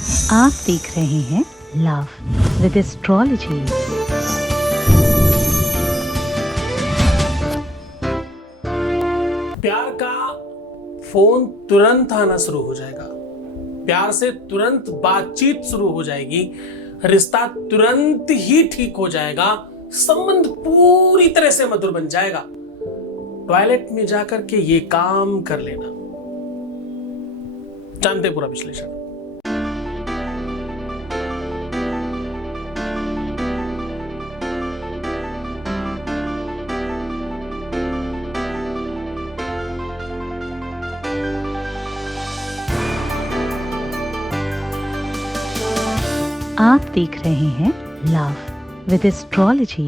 आप देख रहे हैं लव विद एस्ट्रोलॉजी। प्यार का फोन तुरंत आना शुरू हो जाएगा, प्यार से तुरंत बातचीत शुरू हो जाएगी, रिश्ता तुरंत ही ठीक हो जाएगा, संबंध पूरी तरह से मधुर बन जाएगा। टॉयलेट में जाकर के ये काम कर लेना। जानते पूरा विश्लेषण। आप देख रहे हैं लव विद एस्ट्रोलॉजी।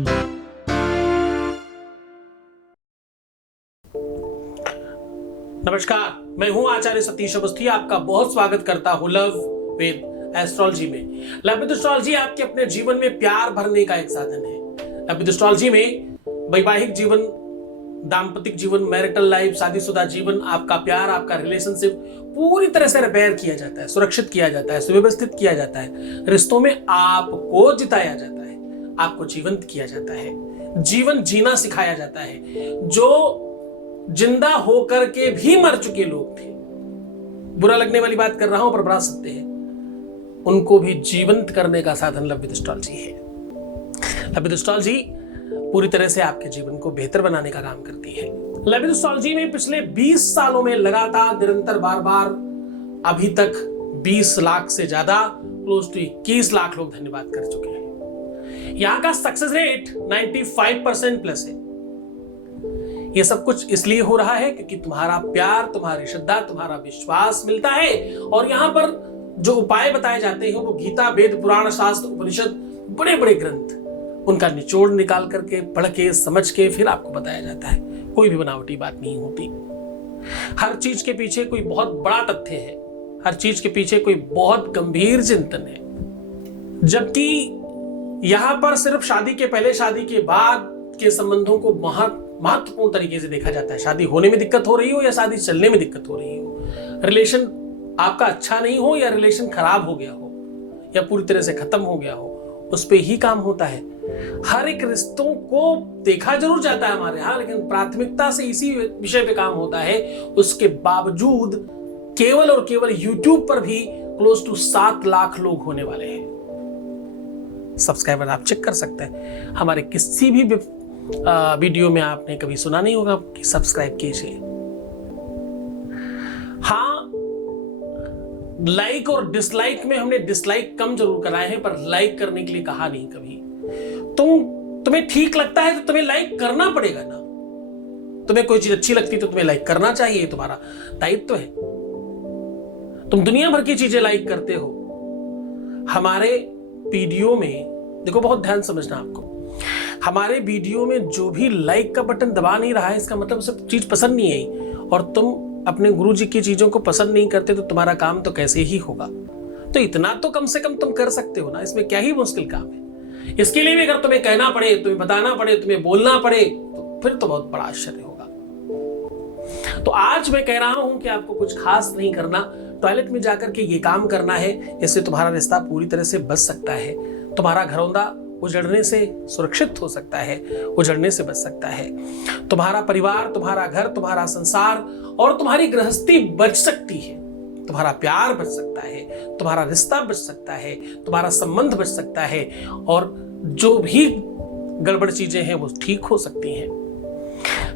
नमस्कार, मैं हूं आचार्य सतीश अवस्थी। आपका बहुत स्वागत करता हूं लव विद एस्ट्रोलॉजी में। लव विद एस्ट्रोलॉजी आपके अपने जीवन में प्यार भरने का एक साधन है। लव विद एस्ट्रोलॉजी में वैवाहिक जीवन, दाम्पतिक जीवन, मैरिटल लाइफ, शादीशुदा जीवन, आपका प्यार, आपका रिलेशनशिप पूरी तरह से रिपेयर किया जाता है, सुरक्षित किया जाता है, सुव्यवस्थित किया जाता है। रिश्तों में आपको जिताया जाता है, आपको जीवंत किया जाता है, जीवन जीना सिखाया जाता है। जो जिंदा होकर के भी मर चुके लोग थे, बुरा लगने वाली बात कर रहा हूं पर बड़ा सत्य है, उनको भी जीवंत करने का साधन लव विद एस्ट्रोलॉजी है। लव विद एस्ट्रोलॉजी पूरी तरह से आपके जीवन को बेहतर बनाने का काम करती है। लव विद एस्ट्रोलॉजी में पिछले 20 सालों में लगातार निरंतर बार अभी तक 20 लाख से ज्यादा, क्लोज टू 21 लाख लोग धन्यवाद कर चुके हैं। यहां का सक्सेस रेट 95% प्लस है। यह सब कुछ इसलिए हो रहा है क्योंकि तुम्हारा प्यार, तुम्हारी श्रद्धा, तुम्हारा विश्वास मिलता है। और यहां पर जो उपाय बताए जाते हैं वो गीता, वेद, पुराण, शास्त्र, उपनिषद, बड़े बड़े ग्रंथ, उनका निचोड़ निकाल करके, पढ़ के, समझ के फिर आपको बताया जाता है। कोई भी बनावटी बात नहीं होती। हर चीज के पीछे कोई बहुत बड़ा तथ्य है, हर चीज के पीछे कोई बहुत गंभीर चिंतन है। जबकि यहां पर सिर्फ शादी के पहले, शादी के बाद के संबंधों को महत्वपूर्ण तरीके से देखा जाता है। शादी होने में दिक्कत हो रही हो या शादी चलने में दिक्कत हो रही हो, रिलेशन आपका अच्छा नहीं हो या रिलेशन खराब हो गया हो या पूरी तरह से खत्म हो गया हो, उस पे ही काम होता है। हर एक रिश्तों को देखा जरूर जाता है हमारे यहाँ, लेकिन प्राथमिकता से इसी विषय पे काम होता है। उसके बावजूद केवल और केवल YouTube पर भी क्लोज टू 7 लाख लोग होने वाले हैं। सब्सक्राइबर आप चेक कर सकते हैं। हमारे किसी भी वीडियो में आपने कभी सुना नहीं होगा कि सब्सक्राइब कीजिए। हाँ, लाइक और डिसलाइक में हमने डिसलाइक कम जरूर कराए हैं, पर लाइक करने के लिए कहा नहीं कभी। तुम्हें ठीक लगता है तो तुम्हें लाइक करना पड़ेगा ना। तुम्हें कोई चीज अच्छी लगती है तो तुम्हें लाइक करना चाहिए, तुम्हारा दायित्व है। तुम दुनिया भर की चीजें लाइक करते हो। हमारे वीडियो में देखो, बहुत ध्यान समझना आपको, हमारे वीडियो में जो भी लाइक का बटन दबा नहीं रहा है, इसका मतलब सब चीज पसंद नहीं आई। और तुम अपने गुरुजी की चीजों को पसंद नहीं करते तो तुम्हारा काम तो कैसे ही होगा। तो इतना तो कम से कम तुम कर सकते हो ना, इसमें क्या ही मुश्किल काम है। इसके लिए भी अगर तुम्हें कहना पड़े, तुम्हें बताना पड़े, तुम्हें बोलना पड़े, तो फिर तो बहुत बड़ा आश्चर्य होगा। तो आज मैं कह रहा हूं कि आपको कुछ खास नहीं करना, टॉयलेट में जाकर के ये काम करना है। इससे तुम्हारा रिश्ता पूरी तरह से बच सकता है, तुम्हारा घरौंदा उजड़ने से सुरक्षित हो सकता है, उजड़ने से बच सकता है। तुम्हारा परिवार, तुम्हारा घर, तुम्हारा संसार और तुम्हारी गृहस्थी बच सकती है। तुम्हारा प्यार बच सकता है, तुम्हारा रिश्ता बच सकता है, तुम्हारा संबंध बच सकता है, और जो भी गड़बड़ चीजें हैं वो ठीक हो सकती हैं।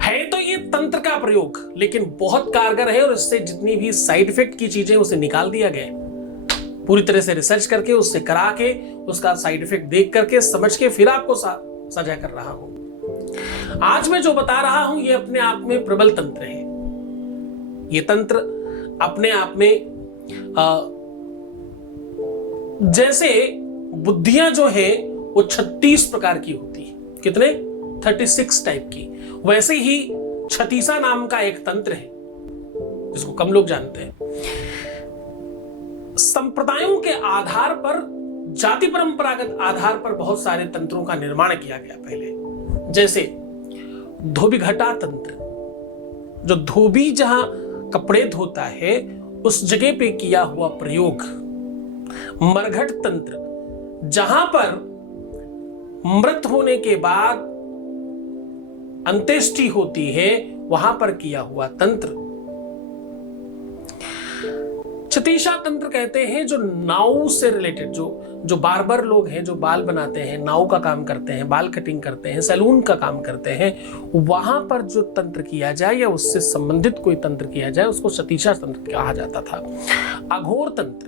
है तो ये तंत्र का प्रयोग, लेकिन बहुत कारगर है, और इससे जितनी भी साइड इफेक्ट की चीजें उसे निकाल दिया गया है। पूरी तरह से रिसर्च करके, उससे करा के, उसका साइड इफेक्ट देख करके, समझ के फिर आपको साझा कर रहा हूं। आज मैं जो बता रहा हूं ये अपने आप में प्रबल तंत्र है। ये तंत्र अपने आप में जैसे बुद्धियां जो है वो 36 प्रकार की होती है। कितने? 36 टाइप की। वैसे ही छतीसा नाम का एक तंत्र है जिसको कम लोग जानते हैं। संप्रदायों के आधार पर, जाति परंपरागत आधार पर बहुत सारे तंत्रों का निर्माण किया गया पहले। जैसे धोबीघटा तंत्र, जो धोबी जहां कपड़े धोता है उस जगह पे किया हुआ प्रयोग, मरघट तंत्र, जहां पर मृत होने के बाद अंत्येष्टि होती है, वहां पर किया हुआ तंत्र। छतीशा तंत्र कहते हैं जो नाव से रिलेटेड, जो बार्बर लोग हैं, जो बाल बनाते हैं, नाव का काम करते हैं, बाल कटिंग करते हैं, सैलून का काम करते हैं, वहां पर जो तंत्र किया जाए या उससे संबंधित कोई तंत्र किया जाए, उसको छतीशा तंत्र कहा जाता था। अघोर तंत्र,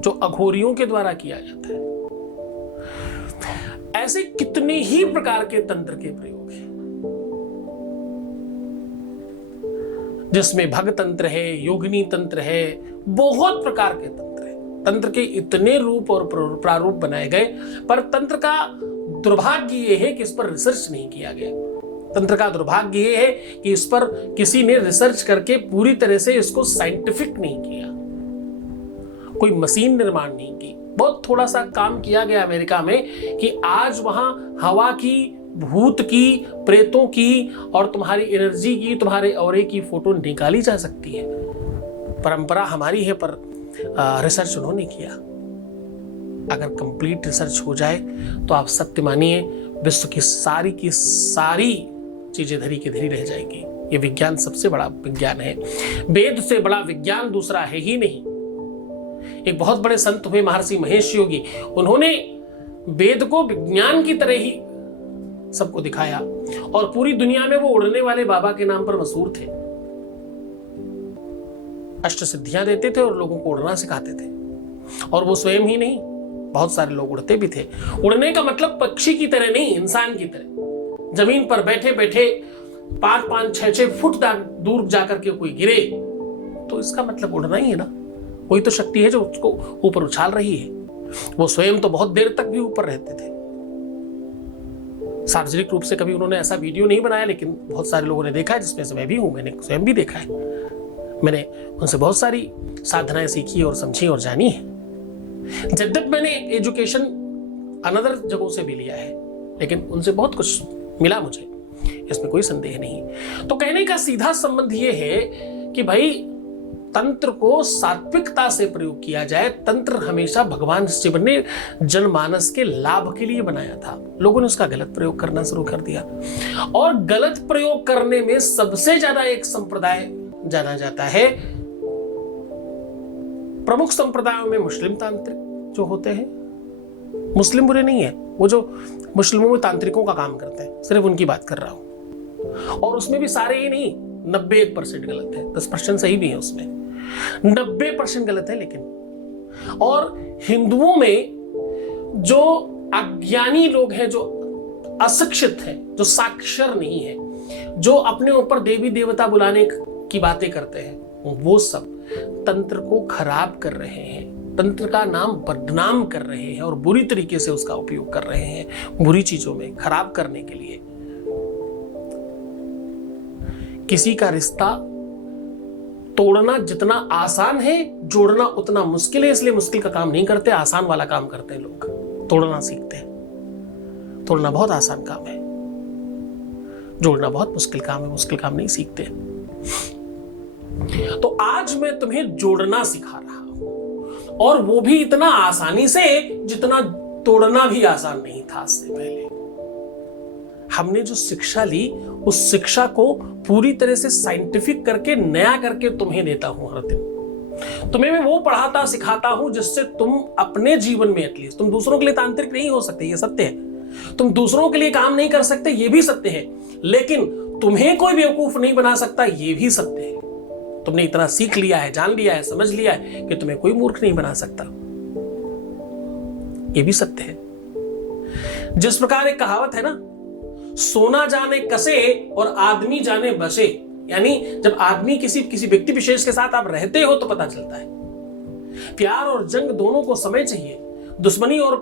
जो अघोरियों के द्वारा किया जाता है। ऐसे कितने ही प्रकार के तंत्र के प्रयोग हैं, जिसमें भग तंत्र है, योगिनी तंत्र है, बहुत प्रकार के तंत्र हैं। तंत्र के इतने रूप और प्रारूप बनाए गए, पर तंत्र का दुर्भाग्य ये है कि इस पर रिसर्च नहीं किया गया। तंत्र का दुर्भाग्य ये है कि इस पर किसी ने रिसर्च करके पूरी तरह से इसको साइंटिफिक नहीं किया, कोई मशीन निर्माण नहीं की। बहुत थोड़ा सा काम किया गया अमेरिका में कि आज वहां हवा की, भूत की, प्रेतों की और तुम्हारी एनर्जी की, तुम्हारे ऑरे की फोटो निकाली जा सकती है। परंपरा हमारी है, पर रिसर्च उन्होंने किया। अगर कंप्लीट रिसर्च हो जाए तो आप सत्य मानिए, विश्व की सारी चीजें धरी की धरी रह जाएंगी। ये विज्ञान सबसे बड़ा विज्ञान है, वेद से बड़ा विज्ञान दूसरा है ही नहीं। एक बहुत बड़े संत हुए महर्षि महेश योगी, उन्होंने वेद को विज्ञान की तरह ही सबको दिखाया और पूरी दुनिया में वो उड़ने वाले बाबा के नाम पर मशहूर थे। अष्ट सिद्धियां देते थे और लोगों को उड़ना सिखाते थे। और वो स्वयं ही नहीं, बहुत सारे लोग उड़ते भी थे। उड़ने का मतलब पक्षी की तरह नहीं, इंसान की तरह। जमीन पर बैठे बैठे 5-5, 6-6 फुट दूर जाकर के कोई गिरे तो इसका मतलब उड़ना ही है ना। वही तो शक्ति है जो उसको ऊपर उछाल रही है। वो स्वयं तो बहुत देर तक भी ऊपर रहते थे। सार्वजनिक रूप से कभी उन्होंने ऐसा वीडियो नहीं बनाया, लेकिन बहुत सारे लोगों ने देखा है, जिसमें से मैं भी हूं। मैंने स्वयं भी देखा है। मैंने उनसे बहुत सारी साधनाएं सीखी और समझी और जानी है। यद्यप मैंने एजुकेशन अनदर जगहों से भी लिया है, लेकिन उनसे बहुत कुछ मिला मुझे, इसमें कोई संदेह नहीं। तो कहने का सीधा संबंध ये है कि भाई तंत्र को सात्विकता से प्रयोग किया जाए। तंत्र हमेशा भगवान शिव ने जनमानस के लाभ के लिए बनाया था। लोगों ने उसका गलत प्रयोग करना शुरू कर दिया, और गलत प्रयोग करने में सबसे ज्यादा एक संप्रदाय जाना जाता है। प्रमुख संप्रदायों में मुस्लिम तांत्रिक जो होते हैं, मुस्लिम बुरे नहीं है, वो जो मुस्लिमों में तांत्रिकों का काम करते हैं, सिर्फ उनकी बात कर रहा हूं। और उसमें भी सारे ही नहीं, 90% गलत है, 10% सही भी है। उसमें 90% गलत है। लेकिन और हिंदुओं में जो अज्ञानी लोग हैं, जो अशिक्षित हैं, जो साक्षर नहीं है, जो अपने ऊपर देवी देवता बुलाने की बातें करते हैं, वो सब तंत्र को खराब कर रहे हैं, तंत्र का नाम बदनाम कर रहे हैं और बुरी तरीके से उसका उपयोग कर रहे हैं, बुरी चीजों में खराब करने के लिए। किसी का रिश्ता तोड़ना जितना आसान है, जोड़ना उतना मुश्किल है। इसलिए मुश्किल का काम नहीं करते, आसान वाला काम करते हैं लोग। तोड़ना सीखते हैं। तोड़ना बहुत आसान काम है, जोड़ना बहुत मुश्किल काम है। मुश्किल काम नहीं सीखते। तो आज मैं तुम्हें जोड़ना सिखा रहा हूं, और वो भी इतना आसानी से जितना तोड़ना भी आसान नहीं था। इससे पहले हमने जो शिक्षा ली, उस शिक्षा को पूरी तरह से साइंटिफिक करके, नया करके तुम्हें देता हूं हर दिन। तुम्हें मैं वो पढ़ाता सिखाता हूं जिससे तुम अपने जीवन में एटलीस्ट, तुम दूसरों के लिए तांत्रिक नहीं हो सकते, ये सत्य है। तुम दूसरों के लिए काम नहीं कर सकते, ये भी सत्य है। लेकिन तुम्हें कोई बेवकूफ नहीं बना सकता, ये भी सत्य है। तुमने इतना सीख लिया है, जान लिया है, समझ लिया है कि तुम्हें कोई मूर्ख नहीं बना सकता, ये भी सत्य है। जिस प्रकार एक कहावत है ना, सोना जाने कसे और आदमी जाने बसे, यानी जब आदमी किसी व्यक्ति विशेष के साथ आप रहते हो तो पता चलता है। प्यार और जंग दोनों को समय चाहिए, दुश्मनी और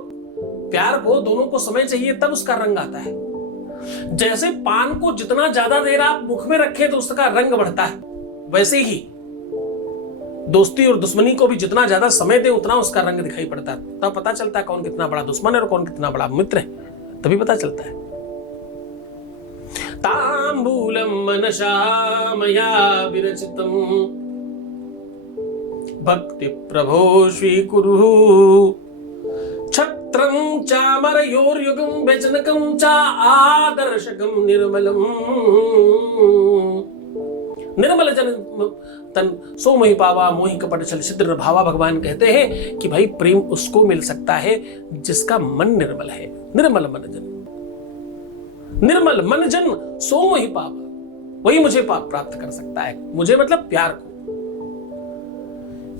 प्यार को दोनों को समय चाहिए, तब उसका रंग आता है। जैसे पान को जितना ज्यादा देर आप मुख में रखें तो उसका रंग बढ़ता है, वैसे ही दोस्ती और दुश्मनी को भी जितना ज्यादा समय दे उतना उसका रंग दिखाई पड़ता है। तब पता चलता है कौन कितना बड़ा दुश्मन है और कौन कितना बड़ा मित्र है, तभी पता चलता है। तांबूलम मनसा मया विरचितम, भक्ति प्रभो स्वीकुरु छत्रं चामरयोर्युगं व्यजनकं चा आदर्शकं निर्मलम्। निर्मल जन तन सो मोहि पावा मोहि कपट छल छिद्र भावा। भगवान कहते हैं कि भाई प्रेम उसको मिल सकता है जिसका मन निर्मल है। निर्मल मन जन, निर्मल मन जन सो मोहि पावा, वही मुझे प्राप्त कर सकता है। मुझे मतलब प्यार को।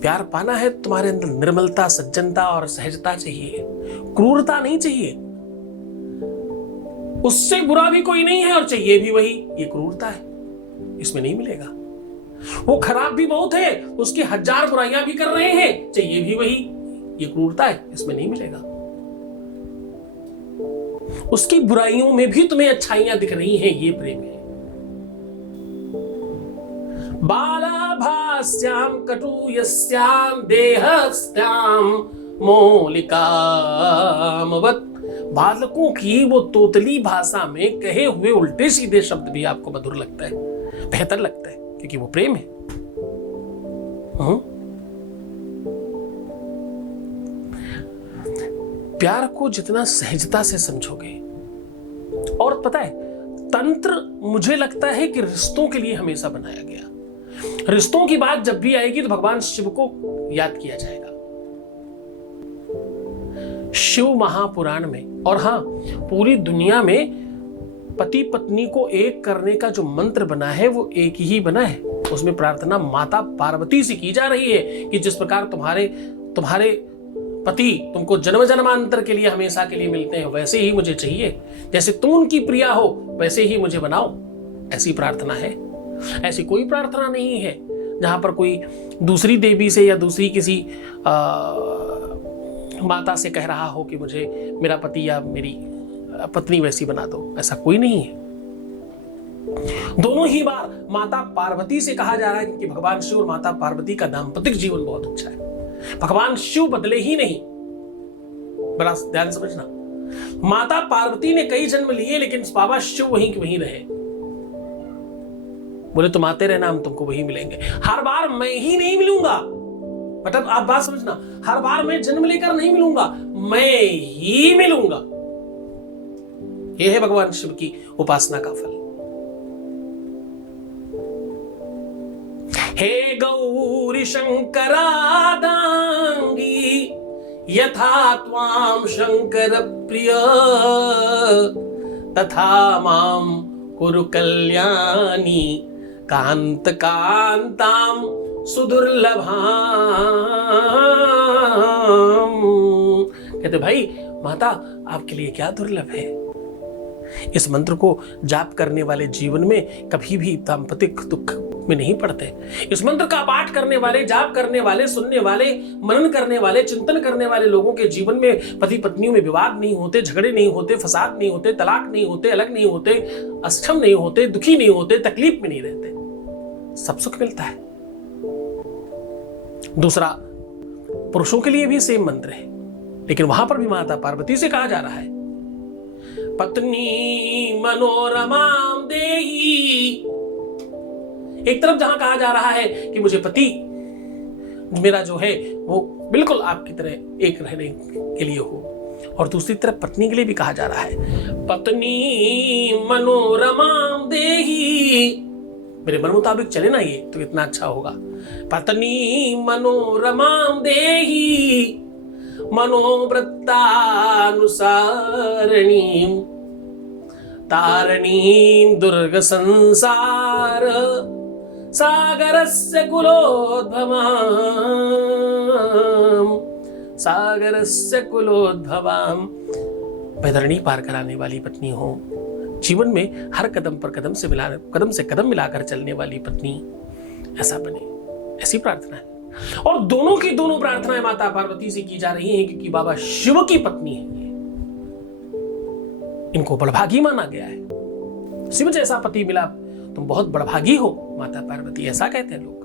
प्यार पाना है तुम्हारे अंदर निर्मलता, सज्जनता और सहजता चाहिए, क्रूरता नहीं चाहिए। उससे बुरा भी कोई नहीं है और चाहिए भी वही, ये क्रूरता है, इसमें नहीं मिलेगा। वो खराब भी बहुत है, उसकी 1000 बुराइयां भी कर रहे हैं, चाहिए भी वही, ये क्रूरता है, इसमें नहीं मिलेगा। उसकी बुराइयों में भी तुम्हें अच्छाइयां दिख रही हैं, ये प्रेम है। बालाभास्यां कटुयस्यां देहस्यां मौलिकामवत्। बालकों की वो तोतली भाषा में कहे हुए उल्टे सीधे शब्द भी आपको मधुर लगता है, बेहतर लगता है, क्योंकि वो प्रेम है। प्यार को जितना सहजता से समझोगे, और पता है तंत्र मुझे लगता है कि रिश्तों के लिए हमेशा बनाया गया। रिश्तों की बात जब भी आएगी तो भगवान शिव को याद किया जाएगा। शिव महापुराण में, और हां पूरी दुनिया में पति पत्नी को एक करने का जो मंत्र बना है वो एक ही बना है। उसमें प्रार्थना माता पार्वती से की जा रही है कि जिस प्रकार तुम्हारे पति तुमको जन्म जन्मांतर के लिए हमेशा के लिए मिलते हैं, वैसे ही मुझे चाहिए। जैसे तुम उनकी प्रिया हो वैसे ही मुझे बनाओ, ऐसी प्रार्थना है। ऐसी कोई प्रार्थना नहीं है जहां पर कोई दूसरी देवी से या दूसरी किसी माता से कह रहा हो कि मुझे मेरा पति या मेरी पत्नी वैसी बना दो, ऐसा कोई नहीं है। दोनों ही बार माता पार्वती से कहा जा रहा है कि भगवान शिव और माता पार्वती का दाम्पतिक जीवन बहुत अच्छा है। भगवान शिव बदले ही नहीं, बड़ा ध्यान समझना। माता पार्वती ने कई जन्म लिए लेकिन बाबा शिव वहीं के वहीं रहे। बोले तुम आते रहना, हम तुमको वही मिलेंगे। हर बार मैं ही नहीं मिलूंगा, मतलब आप बात समझना, हर बार मैं जन्म लेकर नहीं मिलूंगा, मैं ही मिलूंगा। यह है भगवान शिव की उपासना का फल। हे गौरी शंकरादांगी यथा त्वां शंकर प्रिय तथा मां कुरु कल्याणी कांत कांतां सुदुर्लभाम। कहते भाई माता आपके लिए क्या दुर्लभ है। इस मंत्र को जाप करने वाले जीवन में कभी भी दाम्पतिक दुख में नहीं पड़ते। इस मंत्र का पाठ करने वाले, जाप करने वाले, सुनने वाले, मनन करने वाले, चिंतन करने वाले लोगों के जीवन में पति पत्नियों में विवाद नहीं होते, झगड़े नहीं होते, फसाद नहीं होते, तलाक नहीं होते, अलग नहीं होते, अक्षम नहीं होते, दुखी नहीं होते, तकलीफ में नहीं रहते, सब सुख मिलता है। दूसरा, पुरुषों के लिए भी सेम मंत्र है, लेकिन वहां पर भी माता पार्वती से कहा जा रहा है पत्नी मनोरमां देही। एक तरफ जहां कहा जा रहा है कि मुझे पति मेरा जो है वो बिल्कुल आपकी तरह एक रहने के लिए हो, और दूसरी तरफ पत्नी के लिए भी कहा जा रहा है पत्नी मनोरमां देही। मेरे मन मुताबिक चले ना ये तो इतना अच्छा होगा। पत्नी मनोरमां देही मनोवृत्तानुसारणीं तारणीं दुर्ग संसार सागरस्य कुलोद्भवां। वैतरणी पार कराने वाली पत्नी हो, जीवन में हर कदम पर कदम से कदम मिलाकर चलने वाली पत्नी ऐसा बने, ऐसी प्रार्थना है। और दोनों की दोनों प्रार्थनाएं माता पार्वती से की जा रही हैं क्योंकि बाबा शिव की पत्नी है ये। इनको बड़भागी माना गया है। शिव जैसा पति मिला तुम बहुत बड़भागी हो माता पार्वती, ऐसा कहते हैं लोग।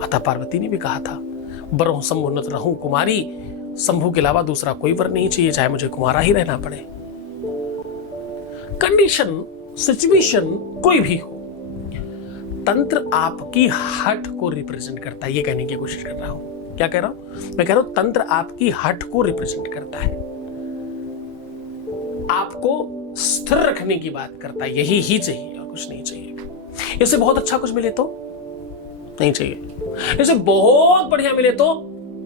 माता पार्वती ने भी कहा था बरहु शंभु नत रहूं कुमारी। शंभु के अलावा दूसरा कोई वर नहीं चाहिए, चाहे मुझे कुमारा ही रहना पड़े। कंडीशन, सिचुएशन कोई भी हो, तंत्र आपकी हठ को रिप्रेजेंट करता है, ये कहने की कोशिश कर रहा हूं। क्या कह रहा हूं? मैं कह रहा हूं तंत्र आपकी हठ को रिप्रेजेंट करता है, आपको स्थिर रखने की बात करता है। यही ही चाहिए और कुछ नहीं चाहिए। इससे बहुत अच्छा कुछ मिले तो नहीं चाहिए, इससे बहुत बढ़िया मिले तो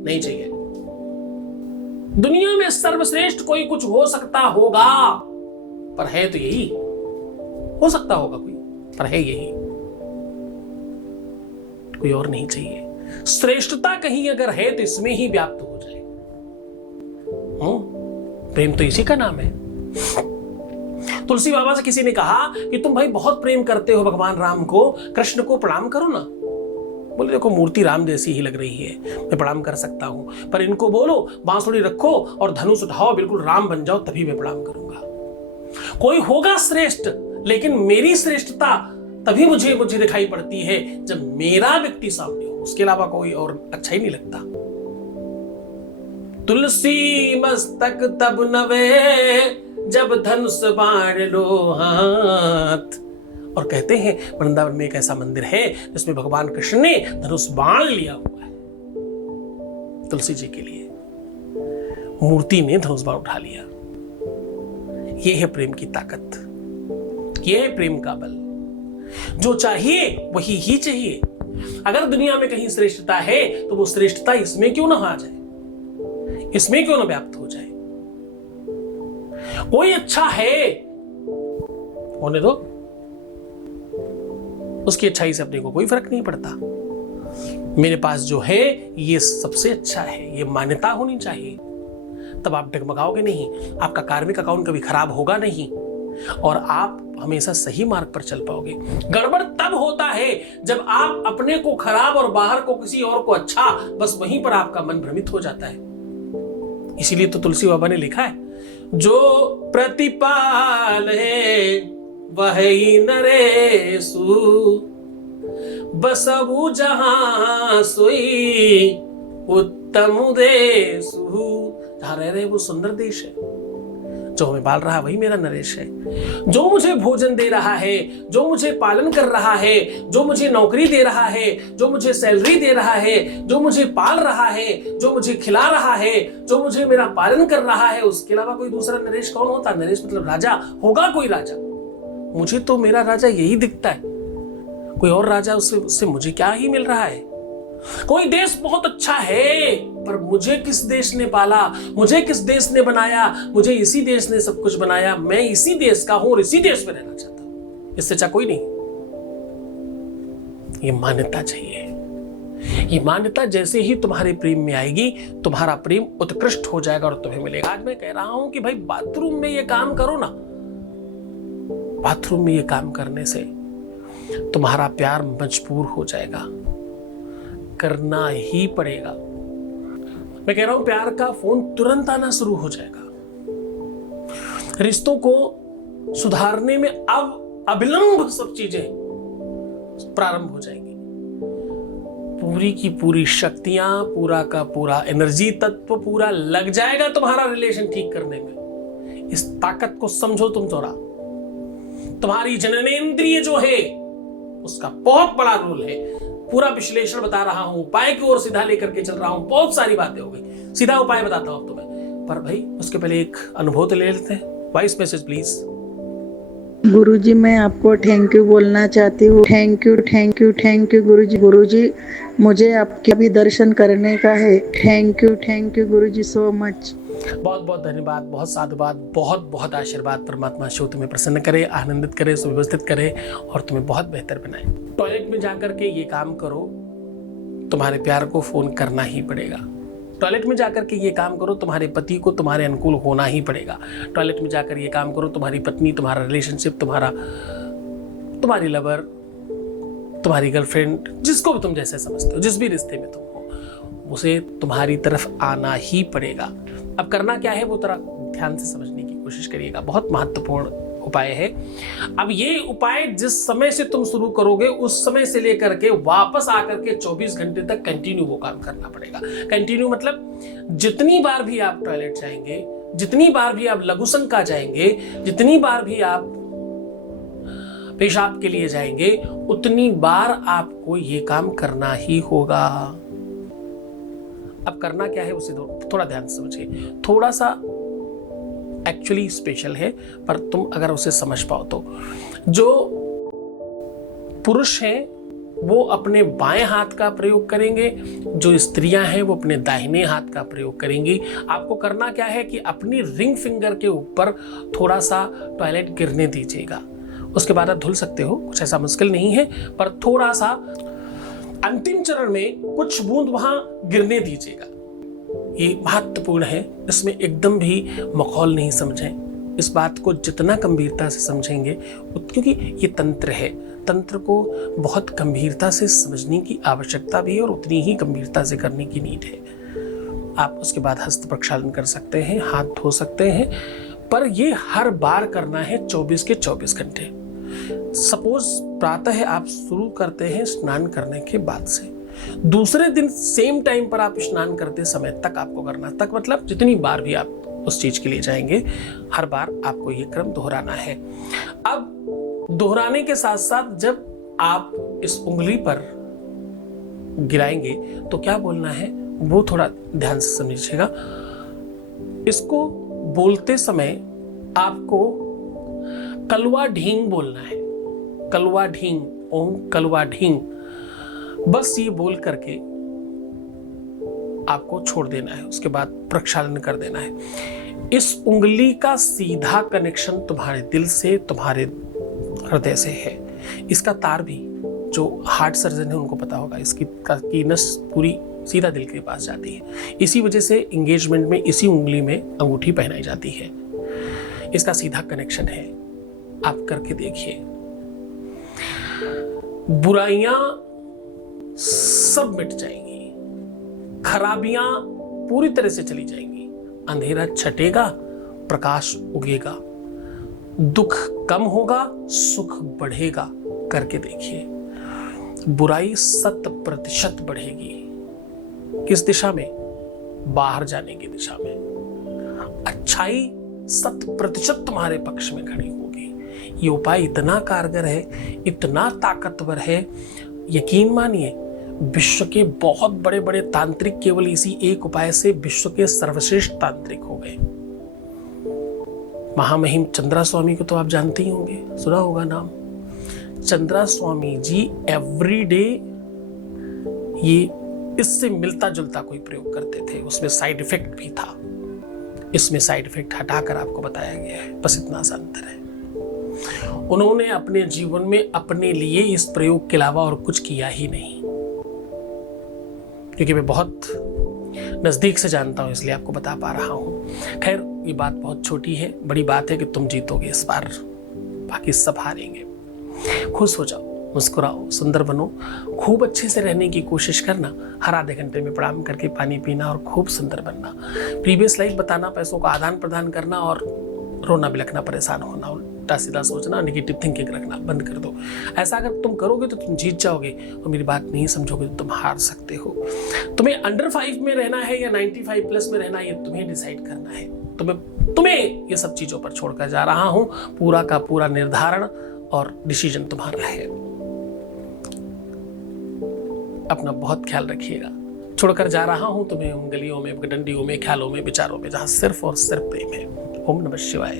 नहीं चाहिए। दुनिया में सर्वश्रेष्ठ कोई कुछ हो सकता होगा, पर है तो यही। हो सकता होगा कोई, पर है यही, कोई और नहीं चाहिए। श्रेष्ठता कहीं अगर है तो इसमें ही व्याप्त हो जाए। प्रेम तो इसी का नाम है। तुलसी बाबा से किसी ने कहा कि तुम भाई बहुत प्रेम करते हो भगवान राम को, कृष्ण को प्रणाम करो ना। बोले देखो मूर्ति राम जैसी ही लग रही है, मैं प्रणाम कर सकता हूं, पर इनको बोलो बांसुरी रखो और धनुष उठाओ, बिल्कुल राम बन जाओ, तभी मैं प्रणाम करूंगा। कोई होगा श्रेष्ठ, लेकिन मेरी श्रेष्ठता तभी मुझे दिखाई पड़ती है जब मेरा व्यक्ति सामने हो, उसके अलावा कोई और अच्छा ही नहीं लगता। तुलसी मस्तक तब नवे जब धनुष बाण लो हाथ। और कहते हैं वृंदावन में एक ऐसा मंदिर है जिसमें भगवान कृष्ण ने धनुष बाण लिया हुआ है। तुलसी जी के लिए मूर्ति ने धनुष बाण उठा लिया। यह है प्रेम की ताकत, यह है प्रेम का बल। जो चाहिए वही ही चाहिए। अगर दुनिया में कहीं श्रेष्ठता है तो वो श्रेष्ठता इसमें क्यों ना आ जाए, इसमें क्यों ना व्याप्त हो जाए। कोई अच्छा है होने दो, उसकी अच्छाई से अपने को कोई फर्क नहीं पड़ता। मेरे पास जो है ये सबसे अच्छा है, ये मान्यता होनी चाहिए। तब आप डगमगाओगे नहीं, आपका कार्मिक अकाउंट कभी खराब होगा नहीं, और आप हमेशा सही मार्ग पर चल पाओगे। गड़बड़ तब होता है जब आप अपने को खराब और बाहर को किसी और को अच्छा, बस वहीं पर आपका मन भ्रमित हो जाता है। इसीलिए तो तुलसी बाबा ने लिखा है, जो प्रतिपाल है वही नरेशु, बसबु जहां सोई उत्तम देशु। जहां रह रहे वो सुंदर देश है, जो हमें पाल रहा है वही मेरा नरेश है। जो मुझे भोजन दे रहा है, जो मुझे पालन कर रहा है, जो मुझे नौकरी दे रहा है, जो मुझे सैलरी दे रहा है, जो मुझे पाल रहा है, जो मुझे खिला रहा है, जो मुझे मेरा पालन कर रहा है, उसके अलावा कोई दूसरा नरेश कौन होता? नरेश मतलब राजा होगा, कोई राजा। मुझे तो मेरा राजा यही दिखता है, कोई और राजा उससे मुझे क्या ही मिल रहा है। कोई देश बहुत अच्छा है, पर मुझे किस देश ने पाला, मुझे किस देश ने बनाया, मुझे इसी देश ने सब कुछ बनाया, मैं इसी देश का हूं और इसी देश में रहना चाहता हूं। इससे अच्छा कोई नहीं। ये मान्यता चाहिए। ये मान्यता जैसे ही तुम्हारे प्रेम में आएगी, तुम्हारा प्रेम उत्कृष्ट हो जाएगा और तुम्हें मिलेगा। आज मैं कह रहा हूं कि भाई बाथरूम में ये काम करो ना। बाथरूम में ये काम करने से तुम्हारा प्यार मजबूर हो जाएगा, करना ही पड़ेगा। मैं कह रहा हूं प्यार का फोन तुरंत आना शुरू हो जाएगा। रिश्तों को सुधारने में अब अविलंब सब चीजें प्रारंभ हो जाएंगी। पूरी की पूरी शक्तियां, पूरा का पूरा एनर्जी तत्व पूरा लग जाएगा तुम्हारा रिलेशन ठीक करने में। इस ताकत को समझो तुम थोड़ा। तुम्हारी जननेंद्रिय जो है उसका बहुत बड़ा रोल है। पूरा विश्लेषण बता रहा हूं, उपाय की ओर सीधा लेकर के चल रहा हूं। बहुत सारी बातें हो गई, सीधा उपाय बताता हूं तुम्हें, पर भाई उसके पहले एक अनुभव तो ले लेते हैं। Voice message please. गुरुजी, मैं आपको थैंक यू बोलना चाहती हूँ। Thank you thank you thank you Guruji. Guruji, मुझे आपके भी दर्शन करने का है। Thank you Guruji so much. बहुत बहुत धन्यवाद, बहुत साधुवाद, बहुत बहुत आशीर्वाद। परमात्मा शिव तुम्हें प्रसन्न करे, आनंदित करे, सुव्यवस्थित करे और तुम्हें बहुत बेहतर बनाए। टॉयलेट में जाकर के ये काम करो, तुम्हारे प्यार को फोन करना ही पड़ेगा। टॉयलेट में जाकर के ये काम करो, तुम्हारे पति को तुम्हारे अनुकूल होना ही पड़ेगा। टॉयलेट में जाकर ये काम करो, तुम्हारी पत्नी, तुम्हारा रिलेशनशिप, तुम्हारी लवर, तुम्हारी गर्लफ्रेंड, जिसको भी तुम जैसे समझते हो, जिस भी रिश्ते में तुम हो, उसे तुम्हारी तरफ आना ही पड़ेगा। अब करना क्या है वो तरह ध्यान से समझने की कोशिश करिएगा। बहुत महत्वपूर्ण उपाय है। अब ये उपाय जिस समय से तुम शुरू करोगे उस समय से लेकर के वापस आकर के 24 घंटे तक कंटिन्यू वो काम करना पड़ेगा। कंटिन्यू मतलब जितनी बार भी आप टॉयलेट जाएंगे, जितनी बार भी आप लघुशंका जाएंगे, जितनी बार भी आप पेशाब के लिए जाएंगे, उतनी बार आपको ये काम करना ही होगा। अब करना क्या है उसे थोड़ा ध्यान से समझिए। थोड़ा सा एक्चुअली स्पेशल है, पर तुम अगर उसे समझ पाओ तो। जो पुरुष हैं वो अपने बाएं हाथ का प्रयोग करेंगे, जो स्त्रियां हैं वो अपने दाहिने हाथ का प्रयोग करेंगी। आपको करना क्या है कि अपनी रिंग फिंगर के ऊपर थोड़ा सा टॉयलेट गिरने दीजिएगा। उसके बाद आप धुल सकते हो, कुछ ऐसा मुश्किल नहीं है, पर थोड़ा सा अंतिम चरण में कुछ बूंद वहां गिरने दीजिएगा। ये महत्वपूर्ण है, इसमें एकदम भी मखौल नहीं समझें। इस बात को जितना गंभीरता से समझेंगे, क्योंकि ये तंत्र है, तंत्र को बहुत गंभीरता से समझने की आवश्यकता भी है और उतनी ही गंभीरता से करने की नीड है। आप उसके बाद हस्त प्रक्षालन कर सकते हैं, हाथ धो सकते हैं, पर ये हर बार करना है 24 के 24 घंटे। सपोज प्रातः आप शुरू करते हैं स्नान करने के बाद से, दूसरे दिन सेम टाइम पर आप स्नान करते समय तक आपको करना, तक मतलब जितनी बार भी आप उस चीज के लिए जाएंगे, हर बार आपको ये क्रम दोहराना है। अब दोहराने के साथ साथ जब आप इस उंगली पर गिराएंगे तो क्या बोलना है वो थोड़ा ध्यान से समझिएगा। इसको बोलते समय आपको कलवा ढींग बोलना है, कलवा ढींग, ओम कलवा ढींग। बस ये बोल करके आपको छोड़ देना है, उसके बाद प्रक्षालन कर देना है। इस उंगली का सीधा कनेक्शन तुम्हारे दिल से, तुम्हारे हृदय से है। इसका तार भी जो हार्ट सर्जन है उनको पता होगा, इसकी नस पूरी सीधा दिल के पास जाती है। इसी वजह से एंगेजमेंट में इसी उंगली में अंगूठी पहनाई जाती है। इसका सीधा कनेक्शन है, आप करके देखिए। बुराइयां सब मिट जाएंगी, खराबियां पूरी तरह से चली जाएंगी, अंधेरा छटेगा, प्रकाश उगेगा, दुख कम होगा, सुख बढ़ेगा। करके देखिए, बुराई 100% बढ़ेगी। किस दिशा में? बाहर जाने की दिशा में। अच्छाई 100% तुम्हारे पक्ष में खड़ी होगी। ये उपाय इतना कारगर है, इतना ताकतवर है, यकीन मानिए विश्व के बहुत बड़े बड़े तांत्रिक केवल इसी एक उपाय से विश्व के सर्वश्रेष्ठ तांत्रिक हो गए। महामहिम चंद्रा स्वामी को तो आप जानते ही होंगे, सुना होगा नाम। चंद्रा स्वामी जी एवरीडे ये इससे मिलता जुलता कोई प्रयोग करते थे, उसमें साइड इफेक्ट भी था। इसमें साइड इफेक्ट हटाकर आपको बताया गया है, बस इतना सा अंतर है। उन्होंने अपने जीवन में अपने लिए इस प्रयोग के अलावा और कुछ किया ही नहीं, क्योंकि मैं बहुत नजदीक से जानता हूं इसलिए आपको बता पा रहा हूं। खैर, ये बात बहुत छोटी है, बड़ी बात है कि तुम जीतोगे इस बार, बाकी सब हारेंगे। खुश हो जाओ, मुस्कुराओ, सुंदर बनो, खूब अच्छे से रहने की कोशिश करना, हर आधे घंटे में प्रणाम करके पानी पीना और खूब सुंदर बनना, प्रीवियस लाइफ बताना, पैसों का आदान प्रदान करना और रोना बिलखना, परेशान होना, उल्टा सीधा सोचना, नेगेटिव थिंकिंग रखना बंद कर दो। ऐसा अगर तुम करोगे तो तुम जीत जाओगे, और मेरी बात नहीं समझोगे तो तुम हार सकते हो। तुम्हें अंडर 5 में रहना है या 95 प्लस में रहना है, ये तुम्हें डिसाइड करना है। तुम्हें ये सब चीजों पर छोड़कर जा रहा हूं, पूरा का पूरा निर्धारण और डिसीजन तुम्हारा है। अपना बहुत ख्याल रखिएगा। छोड़कर जा रहा हूं तुम्हें उन गलियों में, डंडियों में, ख्यालों में, विचारों में, जहां सिर्फ और सिर्फ प्रेम है। ओम नमः शिवाय।